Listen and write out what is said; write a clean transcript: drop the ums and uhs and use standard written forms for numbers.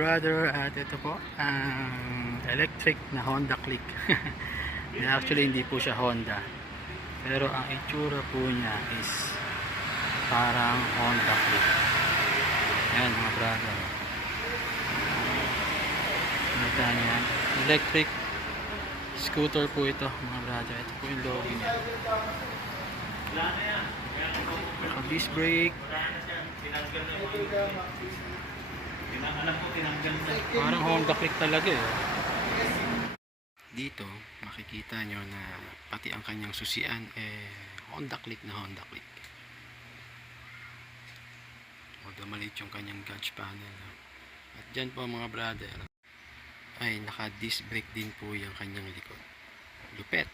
brother, at ito po ang electric na Honda Click. Actually hindi po siya Honda, pero ang itsura po niya is parang Honda Click. Ayan mga brother, nakita niya, electric scooter po ito mga brother. Ito po yung logo niya, naka disc brake, parang Honda Click talaga eh. Dito makikita nyo na pati ang kanyang susian Honda Click na Honda Click. Although maliit yung kanyang gauge panel. At dyan po mga brother ay naka disc brake din po yung kanyang likod. Lupet.